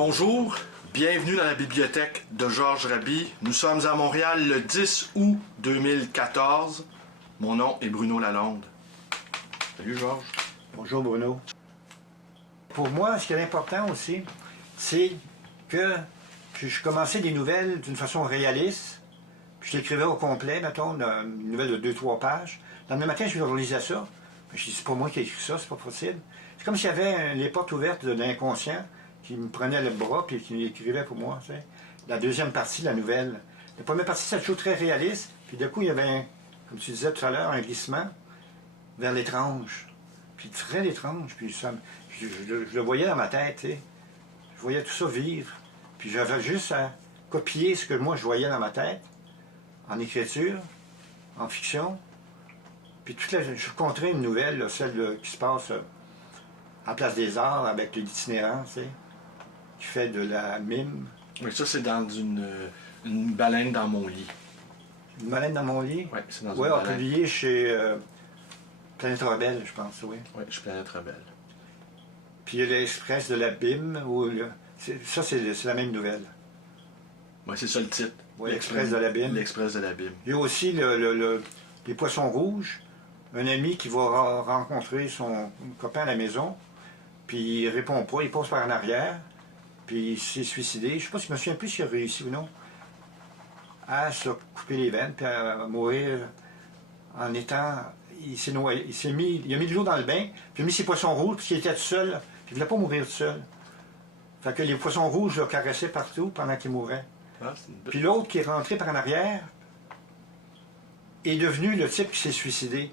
Bonjour, bienvenue dans la bibliothèque de Georges Raby. Nous sommes à Montréal le 10 août 2014. Mon nom est Bruno Lalonde. Salut Georges. Bonjour Bruno. Pour moi, ce qui est important aussi, c'est que je commençais des nouvelles d'une façon réaliste. Puis je l'écrivais au complet, mettons, une nouvelle de 2-3 pages. Le lendemain matin, je relisais ça. Je dis, c'est pas moi qui ai écrit ça, c'est pas possible. C'est comme s'il y avait les portes ouvertes de l'inconscient qui me prenait le bras et qui écrivait pour moi. Tu sais. La deuxième partie de la nouvelle. La première partie, c'est toujours très réaliste. Puis d'un coup, il y avait, comme tu disais tout à l'heure, un glissement vers l'étrange. Puis très étrange. Puis ça, je le voyais dans ma tête. Tu sais. Je voyais tout ça vivre. Puis j'avais juste à copier ce que moi je voyais dans ma tête, en écriture, en fiction. Puis je raconterais une nouvelle, là, celle qui se passe en Place des Arts avec l'itinérant, tu sais, qui fait de la mime. Oui, ça c'est dans une baleine dans mon lit. Une baleine dans mon lit? Oui, c'est dans une baleine. Oui, publié chez Planète Rebelle, je pense, oui. Oui, chez Planète Rebelle. Puis il y a l'Express de l'Abîme, ça c'est la même nouvelle. Oui, c'est ça le titre. Oui, l'Express de l'Abîme. L'Express de l'Abîme. Il y a aussi les Poissons Rouges, un ami qui va rencontrer son copain à la maison, puis il répond pas, il passe par en arrière, puis il s'est suicidé. Je ne sais pas si je me souviens plus s'il a réussi ou non à se couper les veines, puis à mourir en étant... Il s'est noyé, il a mis de l'eau dans le bain, puis il a mis ses poissons rouges, puis il était tout seul, puis il ne voulait pas mourir tout seul. Fait que les poissons rouges le caressaient partout pendant qu'il mourait. Ah, puis l'autre qui est rentré par en arrière est devenu le type qui s'est suicidé.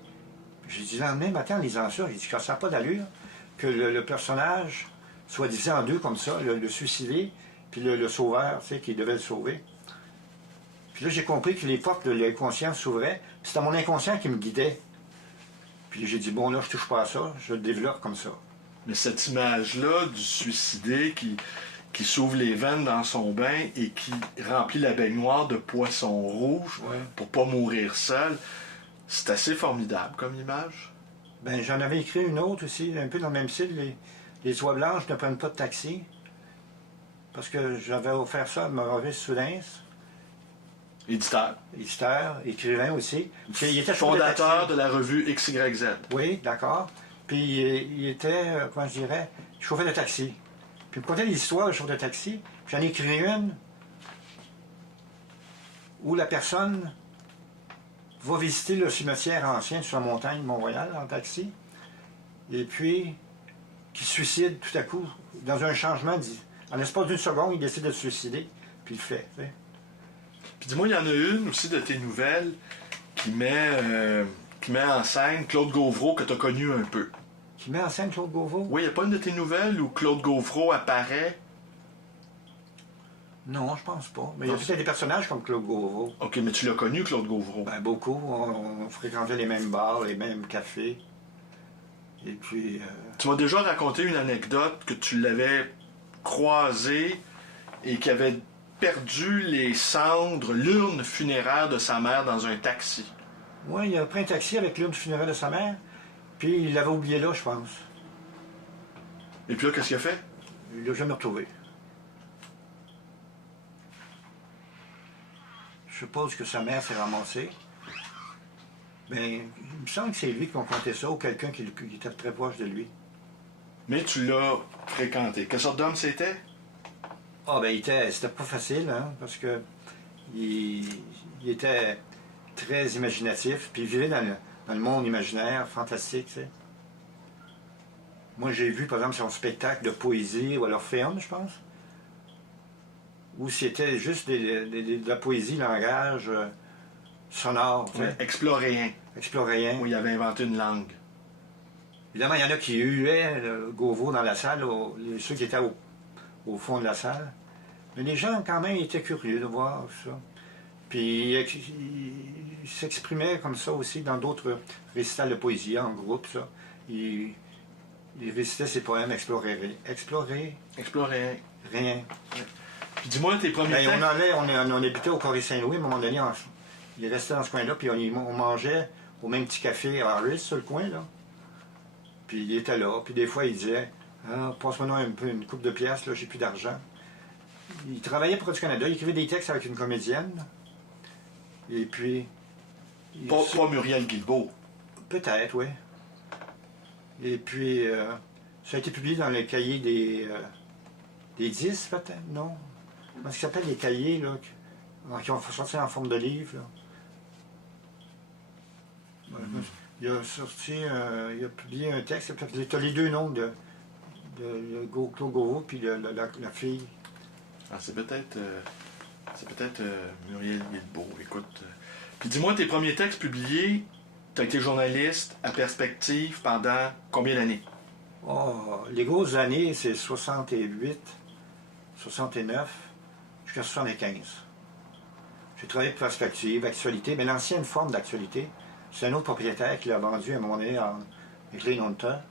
J'ai dit, le lendemain matin, en lisant ça, j'ai dit que ça n'a pas d'allure que le personnage soit divisé en deux comme ça, le suicidé, puis le sauveur, tu sais, qui devait le sauver. Puis là, j'ai compris que les portes de l'inconscient s'ouvraient, puis c'était mon inconscient qui me guidait. Puis j'ai dit, bon, là, je touche pas à ça, je le développe comme ça. Mais cette image-là du suicidé qui s'ouvre les veines dans son bain et qui remplit la baignoire de poissons rouges pour pas mourir seul, c'est assez formidable comme image. Ben, j'en avais écrit une autre aussi, un peu dans le même style, les oies blanches ne prennent pas de taxi. Parce que j'avais offert ça à Maurice Soudens. Éditeur. Éditeur, écrivain aussi. Il était fondateur de la revue XYZ. Oui, d'accord. Puis il était, comment je dirais, chauffeur de taxi. Puis il me contait des histoires de chauffeur de taxi. J'en ai écrit une où la personne va visiter le cimetière ancien sur la montagne de Mont-Royal en taxi. Et puis, qui se suicide tout à coup, dans un changement, en l'espace d'une seconde, il décide de se suicider, puis il le fait. Tu sais. Puis dis-moi, il y en a une aussi de tes nouvelles qui met en scène Claude Gauvreau que tu as connu un peu. Qui met en scène Claude Gauvreau? Oui, il n'y a pas une de tes nouvelles où Claude Gauvreau apparaît? Non, je pense pas. Mais il y a peut-être des personnages comme Claude Gauvreau. Ok, mais tu l'as connu, Claude Gauvreau? Ben, beaucoup. On fréquentait les mêmes bars, les mêmes cafés. Et puis... Tu m'as déjà raconté une anecdote que tu l'avais croisé et qui avait perdu les cendres, l'urne funéraire de sa mère dans un taxi. Oui, il a pris un taxi avec l'urne funéraire de sa mère, puis il l'avait oublié là, je pense. Et puis là, qu'est-ce qu'il a fait? Il l'a jamais retrouvé. Je suppose que sa mère s'est ramassée. Mais il me semble que c'est lui qui m'a conté ça, ou quelqu'un qui était très proche de lui. Mais tu l'as fréquenté. Quelle sorte d'homme c'était? Ah ben c'était pas facile, hein, parce que il était très imaginatif, puis il vivait dans le monde imaginaire, fantastique, tu sais. Moi j'ai vu par exemple son spectacle de poésie ou à l'Orphéum, je pense, où c'était juste de la poésie, langage sonore, tu sais. Ouais, exploréen. Exploréen. Où il avait inventé une langue. Évidemment, il y en a qui huaient Gauvreau dans la salle, ceux qui étaient au fond de la salle. Mais les gens, quand même, étaient curieux de voir ça. Puis il s'exprimait comme ça aussi dans d'autres récitals de poésie, en groupe, ça. Il récitait ses poèmes explorer. Explorer. Rien. Puis dis-moi tes premiers textes. On habitait au Corée Saint-Louis, à un moment donné, il restait dans ce coin-là, puis on mangeait au même petit café Harris, sur le coin, là. Puis il était là, puis des fois il disait, ah, passe-moi une coupe de pièces, là, j'ai plus d'argent. il travaillait pour Radio-Canada, il écrivait des textes avec une comédienne. Et puis... Pas Muriel Guilbeault. Peut-être, oui. Et puis, ça a été publié dans le cahier des 10, peut-être, non? Comment ça s'appelle, les cahiers, là, qui ont sorti en forme de livre, là? Il a sorti, il a publié un texte, tu as les deux noms de Claude Gauvreau puis la fille. Ah, c'est peut-être Muriel Guilbeault, écoute. Puis dis-moi, tes premiers textes publiés, tu as été journaliste à Perspective pendant combien d'années? Oh, les grosses années, c'est 68, 69, jusqu'à 75. J'ai travaillé pour Perspective, Actualité, mais l'ancienne forme d'Actualité, c'est un autre propriétaire qui l'a vendu à un moment donné avec les noms de temps.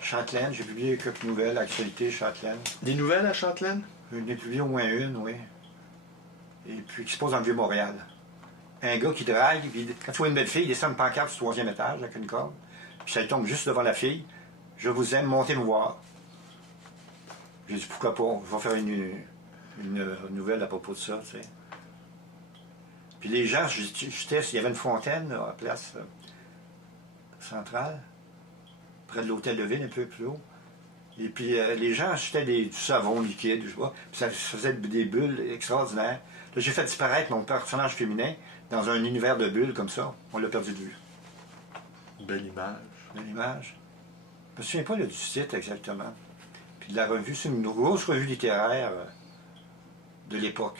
Châtelaine, j'ai publié quelques nouvelles, Actualité, Châtelaine. Des nouvelles à Châtelaine? J'en ai publié au moins une, oui. Et puis qui se pose dans le Vieux-Montréal. Un gars qui drague, puis quand tu vois une belle fille, il descend une pancarte du 3e étage avec une corde, puis ça lui tombe juste devant la fille. Je vous aime, montez me voir. J'ai dit pourquoi pas, je vais faire une nouvelle à propos de ça, tu sais. Puis les gens, j'étais, il y avait une fontaine là, à la place centrale, près de l'hôtel de ville, un peu plus haut. Et puis les gens achetaient du savon liquide, je vois, puis ça faisait des bulles extraordinaires. Là, j'ai fait disparaître mon personnage féminin dans un univers de bulles comme ça. On l'a perdu de vue. Belle image. Belle image. Je me souviens pas là, du site exactement. Puis de la revue, c'est une grosse revue littéraire de l'époque.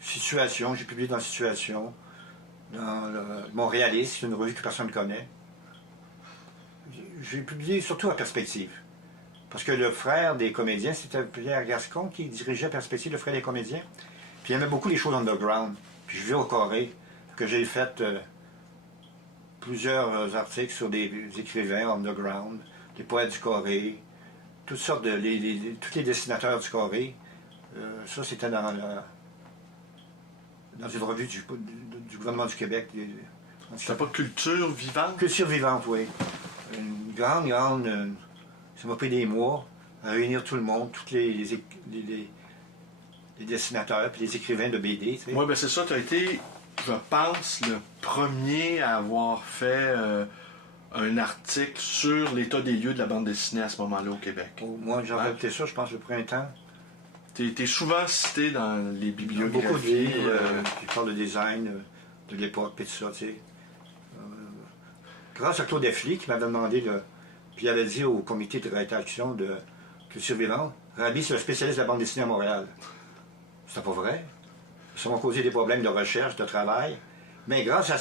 Situation, j'ai publié dans Situation, dans Montréaliste, c'est une revue que personne ne connaît. J'ai publié surtout à Perspective. Parce que le frère des comédiens, c'était Pierre Gascon qui dirigeait Perspective, le frère des comédiens. Puis il aimait beaucoup les choses underground. Puis je vis au Corée, que j'ai fait plusieurs articles sur des écrivains underground, des poètes du Corée, toutes sortes de... tous les dessinateurs du Corée. Ça, c'était dans une revue du gouvernement du Québec. C'était pas Culture Vivante? Culture Vivante, oui. Une grande... ça m'a pris des mois à réunir tout le monde, tous les dessinateurs puis les écrivains de BD. Tu sais. Oui, ben c'est ça, tu as été, je pense, le premier à avoir fait un article sur l'état des lieux de la bande dessinée à ce moment-là au Québec. Moi, j'ai adopté ça, je pense, le printemps. Tu es souvent cité dans les bibliographies. Beaucoup de livres qui parlent de design de l'époque et tout ça, tu sais. Grâce à Claude Effly qui m'avait demandé, puis il avait dit au comité de rédaction de Culture Vivante, Rabi, c'est le spécialiste de la bande dessinée à Montréal. C'était pas vrai. Ça m'a causé des problèmes de recherche, de travail. Mais grâce à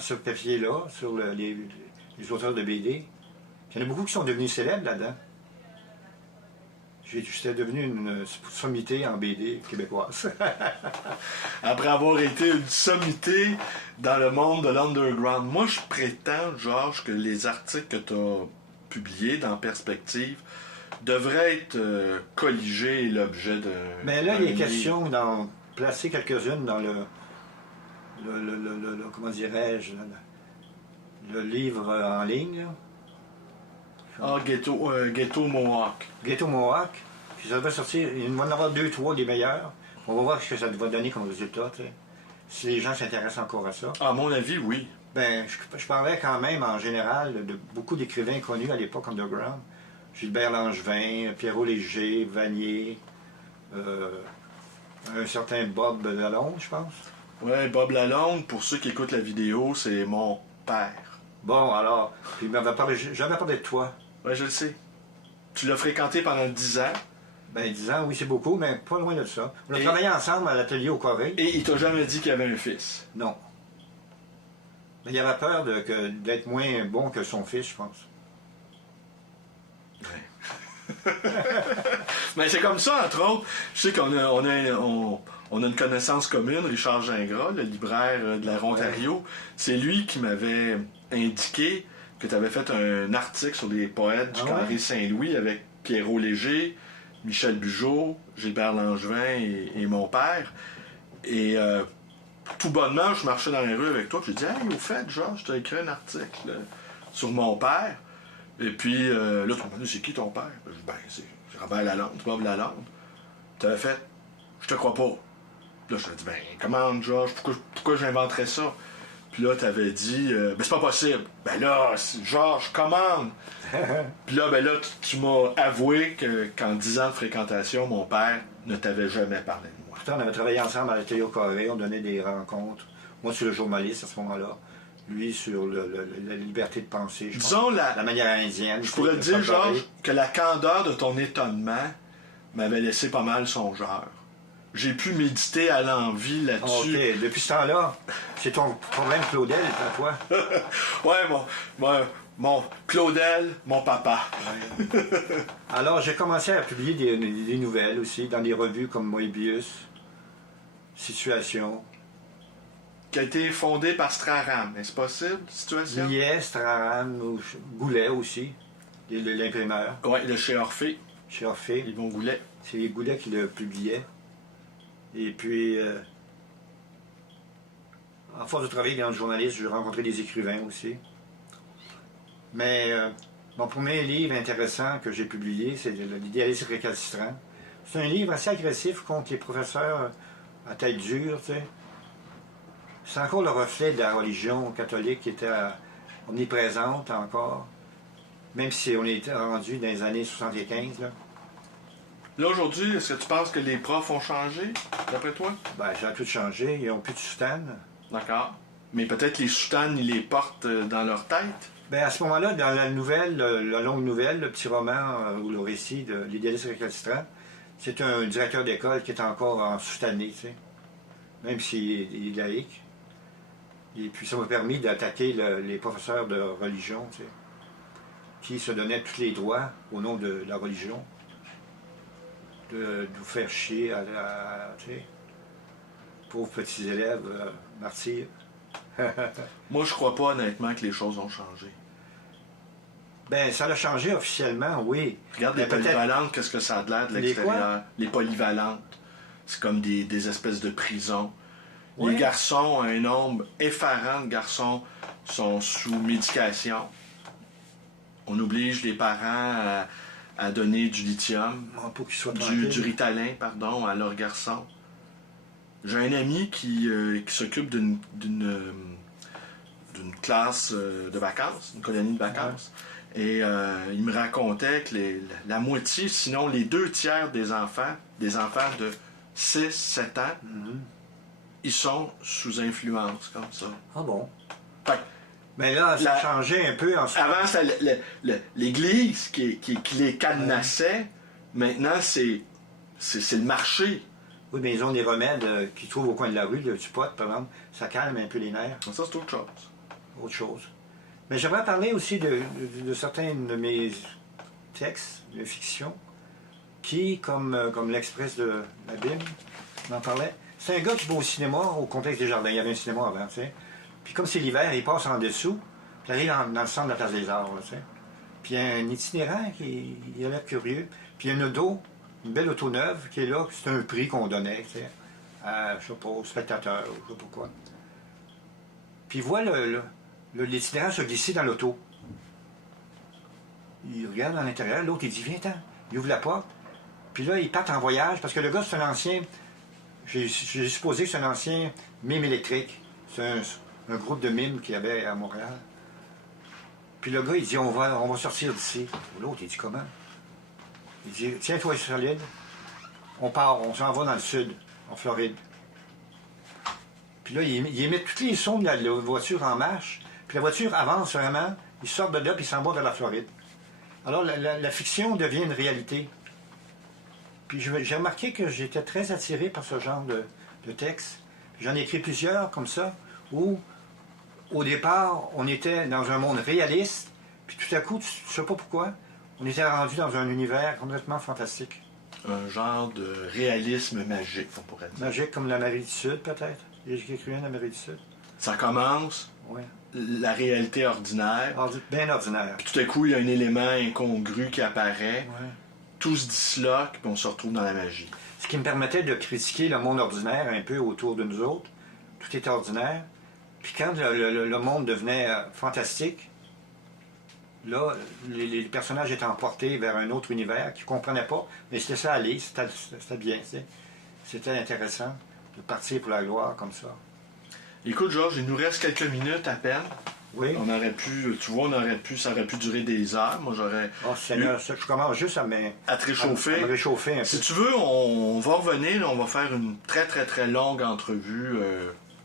ce papier-là, sur les auteurs de BD, il y en a beaucoup qui sont devenus célèbres là-dedans. J'étais devenu une sommité en BD québécoise. Après avoir été une sommité dans le monde de l'underground, moi je prétends, Georges, que les articles que tu as publiés dans Perspective devraient être colligés et l'objet de... Mais là, il est question d'en placer quelques-unes dans le comment dirais-je, le livre en ligne. Ah, Ghetto Mohawk. Ghetto Mohawk. Puis ça devrait sortir, il va en avoir 2, 3 des meilleurs. On va voir ce que ça va donner comme résultat, tu sais. Si les gens s'intéressent encore à ça. À mon avis, oui. Ben, je parlais quand même en général de beaucoup d'écrivains connus à l'époque underground. Gilbert Langevin, Pierrot Léger, Vanier, un certain Bob Lalonde, je pense. Ouais, Bob Lalonde, pour ceux qui écoutent la vidéo, c'est mon père. Bon, alors, puis j'avais parlé de toi. Ouais, je le sais. Tu l'as fréquenté pendant 10 ans. Ben, 10 ans, oui, c'est beaucoup, mais pas loin de ça. On a travaillé ensemble à l'atelier au Corée. Et il t'a jamais dit qu'il avait un fils? Non. Mais il avait peur d'être moins bon que son fils, je pense. Ouais. Mais c'est comme ça, entre autres. Je sais qu'on a une connaissance commune, Richard Gingras, le libraire de la Ontario. Ouais. C'est lui qui m'avait indiqué que tu avais fait un article sur les poètes du Carré Saint-Louis avec Pierrot Léger, Michel Bugeaud, Gilbert Langevin et mon père. Et tout bonnement, je marchais dans les rues avec toi, puis je dis « Hey, au fait, Georges, je t'ai écrit un article sur mon père. » Et puis, là, tu m'as dit, c'est qui ton père? Je dis, ben, c'est Robert Lalonde, Bob Lalonde. T'avais fait, je te crois pas. Là, je te dis, ben, comment, Georges, pourquoi j'inventerais ça? Puis là, t'avais dit, ben, c'est pas possible. Ben là, Georges, commande. Puis là, ben là, tu m'as avoué qu'en 10 ans de fréquentation, mon père ne t'avait jamais parlé de moi. Pourtant, on avait travaillé ensemble à la télé au Carré, on donnait des rencontres. Moi, sur le journaliste à ce moment-là. Lui, sur la liberté de penser. Disons, la manière indienne. Je pourrais te dire, Georges, que la candeur de ton étonnement m'avait laissé pas mal songeur. J'ai pu méditer à l'envi là-dessus. OK. Depuis ce temps-là, c'est ton problème, Claudel, à toi. Ouais, mon Claudel, mon papa. Ouais. Alors, j'ai commencé à publier des nouvelles aussi, dans des revues comme Moebius, Situation. Qui a été fondé par Straram. Est-ce possible, Situation? Yes, Strahan, Goulet aussi, l'imprimeur. Oui, de chez Orphée. Chez Orphée. Yvon Goulet. C'est les Goulet qui le publiaient. Et puis, à force de travailler dans le journalisme, j'ai rencontré des écrivains aussi. Mais mon premier livre intéressant que j'ai publié, c'est L'idéalisme récalcitrant. C'est un livre assez agressif contre les professeurs à tête dure, tu sais. C'est encore le reflet de la religion catholique qui était omniprésente encore, même si on était rendu dans les années 75. Là, aujourd'hui, est-ce que tu penses que les profs ont changé, d'après toi? Ben, ça a tout changé. Ils n'ont plus de soutane. D'accord. Mais peut-être les soutanes, ils les portent dans leur tête? Ben, à ce moment-là, dans la nouvelle, la longue nouvelle, le petit roman ou le récit de l'idéalisme récalcitrant, c'est un directeur d'école qui est encore en soutané, tu sais, même s'il est laïque. Et puis ça m'a permis d'attaquer les professeurs de religion, tu sais, qui se donnaient tous les droits au nom de la religion, de nous faire chier tu sais, pauvres petits élèves martyrs. Moi, je crois pas honnêtement que les choses ont changé. Ben, ça a changé officiellement, oui. Regarde les polyvalentes, qu'est-ce que ça a de l'air de l'extérieur? Les polyvalentes, c'est comme des espèces de prisons. Oui. Les garçons, un nombre effarant de garçons sont sous médication. On oblige les parents à donner du lithium, pour qu'ils soient du Ritalin, pardon, à leurs garçons. J'ai un ami qui s'occupe d'une classe de vacances, une colonie de vacances. Ouais. Et il me racontait que la moitié, sinon les 2/3 des enfants de 6-7 ans, ils sont sous influence, comme ça. Ah bon? Fait, mais là, ça a changé un peu en ce moment. Avant, c'était l'Église qui les cadenassait. Maintenant, c'est le marché. Oui, mais ils ont des remèdes qu'ils trouvent au coin de la rue, du pot, par exemple. Ça calme un peu les nerfs. Ça, c'est autre chose. Autre chose. Mais j'aimerais parler aussi de certains de mes textes de fiction qui, comme l'Express de la Bible, on en parlait. C'est un gars qui va au cinéma, au complexe des Jardins. Il y avait un cinéma avant, tu sais. Puis comme c'est l'hiver, il passe en dessous, puis il arrive dans le centre de la place des Arts, tu sais. Puis il y a un itinérant qui a l'air curieux. Puis il y a une belle auto neuve qui est là, c'est un prix qu'on donnait, tu sais, à, je sais pas, aux spectateurs, ou je sais pas quoi. Puis il voit l'itinérant se glisser dans l'auto. Il regarde à l'intérieur, l'autre il dit viens-t'en. Il ouvre la porte, puis là il part en voyage, parce que le gars c'est un ancien, j'ai supposé que c'est un ancien mime électrique. C'est un groupe de mimes qu'il y avait à Montréal. Puis le gars il dit on va sortir d'ici. L'autre il dit comment? Il dit tiens-toi solide, on part, on s'en va dans le sud, en Floride. Puis là, il émet tous les sons de la voiture en marche, puis la voiture avance vraiment, il sort de là, puis il s'en va vers la Floride. Alors la fiction devient une réalité. Puis j'ai remarqué que j'étais très attiré par ce genre de texte. J'en ai écrit plusieurs comme ça, où au départ, on était dans un monde réaliste, puis tout à coup, tu ne sais pas pourquoi, on était rendu dans un univers complètement fantastique. Un genre de réalisme magique, on pourrait dire. Magique comme l'Amérique du Sud, peut-être. Les écrivains d'Amérique du Sud. Ça commence, ouais. La réalité ordinaire. Bien ordinaire. Puis tout à coup, il y a un élément incongru qui apparaît. Ouais. Tout se disloque, puis on se retrouve dans la magie. Ce qui me permettait de critiquer le monde ordinaire un peu autour de nous autres. Tout était ordinaire. Puis quand le monde devenait fantastique, Là, les personnages étaient emportés vers un autre univers qu'ils ne comprenaient pas, mais c'était ça aller, c'était bien, tu sais. C'était intéressant de partir pour la gloire comme ça. Écoute, Georges, il nous reste quelques minutes à peine. Oui. On aurait pu, tu vois, ça aurait pu durer des heures. Moi, j'aurais Oh Seigneur, ça, je commence juste à te réchauffer. à me réchauffer un peu. Si tu veux, on va revenir, là, on va faire une très très très longue entrevue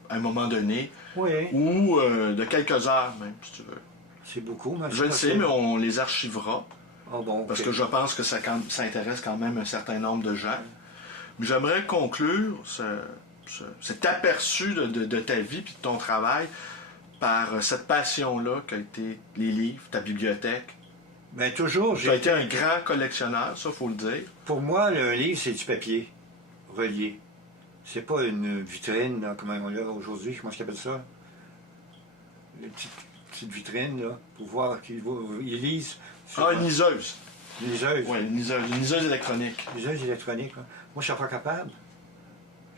à un moment donné, Oui, ou de quelques heures même, si tu veux. c'est beaucoup. Mais Je le sais, mais on les archivera, Oh, bon, parce ok. que je pense que ça intéresse quand même un certain nombre de gens. Mais j'aimerais conclure cet aperçu de ta vie et de ton travail par cette passion-là qu'a été les livres, ta bibliothèque. Ben, toujours, Tu as été un grand collectionneur, ça, faut le dire. Pour moi, un livre, c'est du papier relié. C'est pas une vitrine, là, comme on l'a aujourd'hui, comment je appelle ça? Une petite vitrine, là, pour voir qu'ils lisent. Ah, une liseuse. Une liseuse. Oui, une liseuse électronique. Une liseuse électronique, là. Moi, je ne suis pas capable.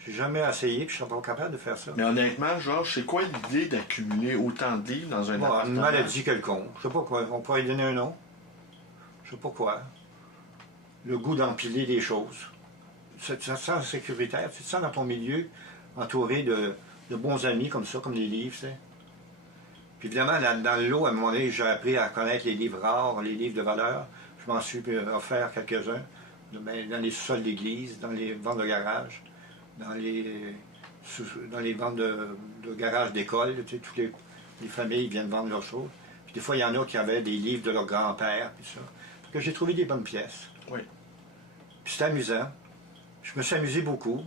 J'ai jamais essayé, puis je ne suis pas capable de faire ça. Mais honnêtement, Georges, c'est quoi l'idée d'accumuler autant de livres dans un Bon, appartement? une maladie quelconque. Je sais pas quoi. On pourrait lui donner un nom. Je sais pas quoi. Le goût d'empiler des choses. Ça te sent sécuritaire. Tu te sens dans ton milieu, entouré de bons amis comme ça, comme les livres, tu sais. Puis évidemment, dans le lot, à un moment donné, j'ai appris à connaître les livres rares, les livres de valeur. Je m'en suis offert quelques-uns dans les sous-sols d'église, dans les ventes de garage, dans les ventes de garage d'école. Tu sais, toutes les familles viennent vendre leurs choses. Puis des fois, il y en a qui avaient des livres de leur grand-père, puis ça. Fait que j'ai trouvé des bonnes pièces. Oui. Puis c'était amusant. Je me suis amusé beaucoup.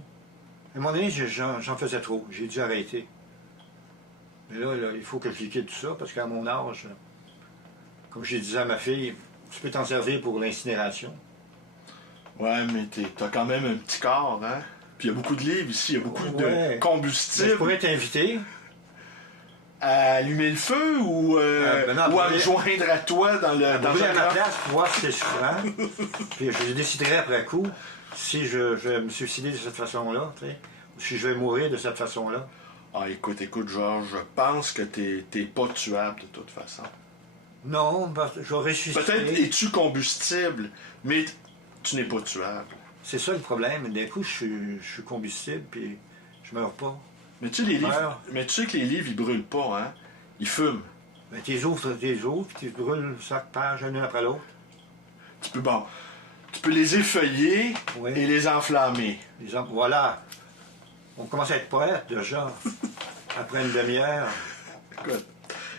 À un moment donné, j'en faisais trop. J'ai dû arrêter. Mais là, il faut que je liquide tout ça, parce qu'à mon âge, comme j'ai dit à ma fille, tu peux t'en servir pour l'incinération. Ouais, mais t'as quand même un petit corps, hein? Puis il y a beaucoup de livres ici, il y a beaucoup Ouais. de combustible. Je pourrais t'inviter. À allumer le feu ou non, ou à me brûler- joindre à toi dans le à brûler à ma grand- place pour voir si c'est suffisant. Puis je déciderai après coup si je vais me suicider de cette façon-là, tu sais, ou si je vais mourir de cette façon-là. Ah, écoute, Georges, je pense que t'es pas tuable de toute façon. Non, parce que je vais ressusciter. Peut-être es-tu combustible, mais tu n'es pas tuable. C'est ça le problème. D'un coup, je suis combustible, puis je meurs pas. Mais tu sais, les livres, Alors? mais tu sais que les livres, ils brûlent pas, hein? Ils fument. Ben, tu les ouvres, puis tu brûles chaque page, l'une après l'autre. Tu peux les effeuiller Oui. et les enflammer. Voilà. On commence à être poète, déjà. Après une demi-heure.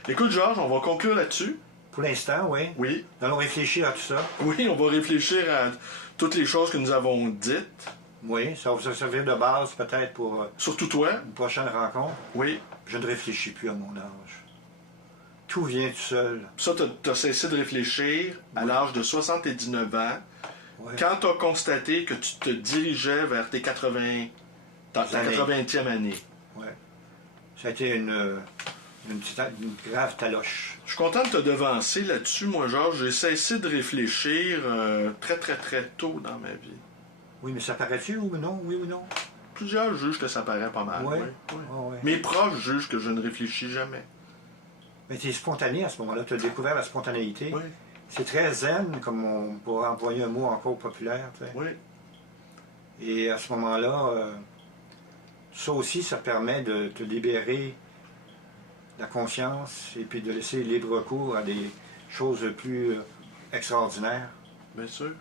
Écoute, Georges, on va conclure là-dessus. Pour l'instant, oui. Oui. Nous allons réfléchir à tout ça. Oui, on va réfléchir à toutes les choses que nous avons dites. Oui, ça va servir de base peut-être pour Surtout toi. une prochaine rencontre. Oui. Je ne réfléchis plus à mon âge. Tout vient tout seul. Ça, t'as cessé de réfléchir à l'âge de 79 ans, Ouais. quand t'as constaté que tu te dirigeais vers tes 80... ta années. 80e année. Ouais. Ça a été une grave taloche. Je suis content de te devancer là-dessus, moi, Georges. J'ai cessé de réfléchir très, très, très tôt dans ma vie. Oui, mais ça paraît-tu ou non? Oui ou non? Plusieurs jugent que ça paraît pas mal. Ouais. Oui, oui. Ah ouais. Mes proches jugent que je ne réfléchis jamais. Mais tu es spontané à ce moment-là. Tu as découvert la spontanéité. Oui, C'est très zen, comme on pourrait employer un mot encore populaire. Tu sais. oui. Et à ce moment-là, ça aussi, ça permet de te libérer la conscience et puis de laisser libre cours à des choses plus extraordinaires. Bien sûr,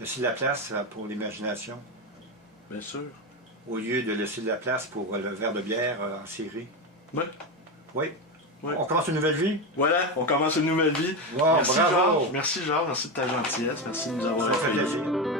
Laisser de la place pour l'imagination, bien sûr. au lieu de laisser de la place pour le verre de bière en série. Oui. Oui. Oui. On commence une nouvelle vie? Voilà, on commence une nouvelle vie. Wow, Merci, bravo. Georges. Merci, Georges. Merci de ta gentillesse. Merci de nous avoir Ça fait accueillis. plaisir.